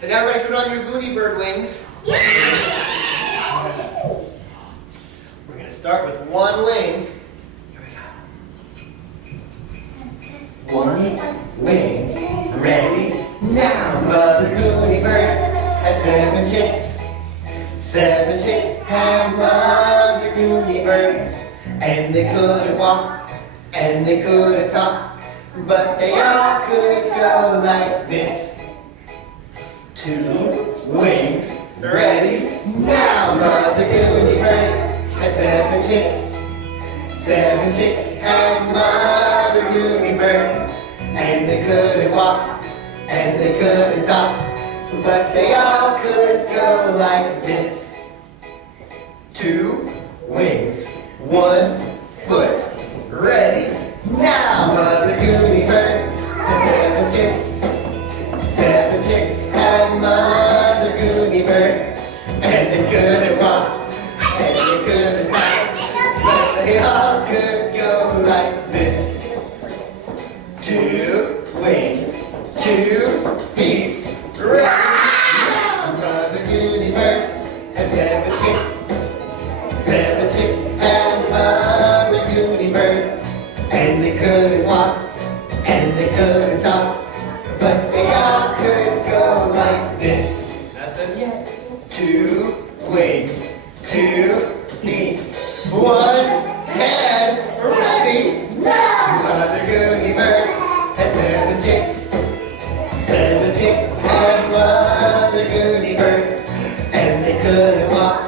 So now everybody put on your Gooney Bird wings. Yeah. We're going to start with one wing. Here we go. One wing, ready now. Mother Gooney Bird had 7 chicks. 7 chicks had Mother Gooney Bird. And they couldn't walk, and they couldn't talk, but they all could go like this. 2 wings, ready now. Mother Gooney Bird had 7 chicks. 7 chicks had Mother Gooney Bird. And they couldn't walk, and they couldn't talk, but they all could go like this. 2 wings, 1 foot, ready now. Mother Gooney Bird had 7 chicks. 7 chicks had Mother Gooney Bird. And they couldn't walk, and they couldn't fight, but they all could go like this. 2 wings, 2 feet, ready now. Mother Gooney Bird had 7 chicks. 7 chicks had Mother Gooney Bird. And they couldn't walk, and they couldn't talk, but they all could go like this. Not done yet. 2 wings, 2 feet, 1 head, ready now. Mother Gooney Bird had 7 chicks. 7 chicks had Mother Gooney Bird. And they couldn't walk,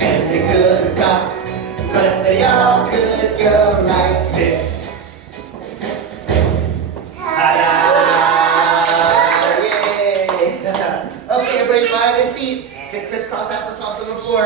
and they couldn't talk, but they all could go like this. Ta-da! Yay! Okay, everybody find a seat. Sit crisscross applesauce on the floor.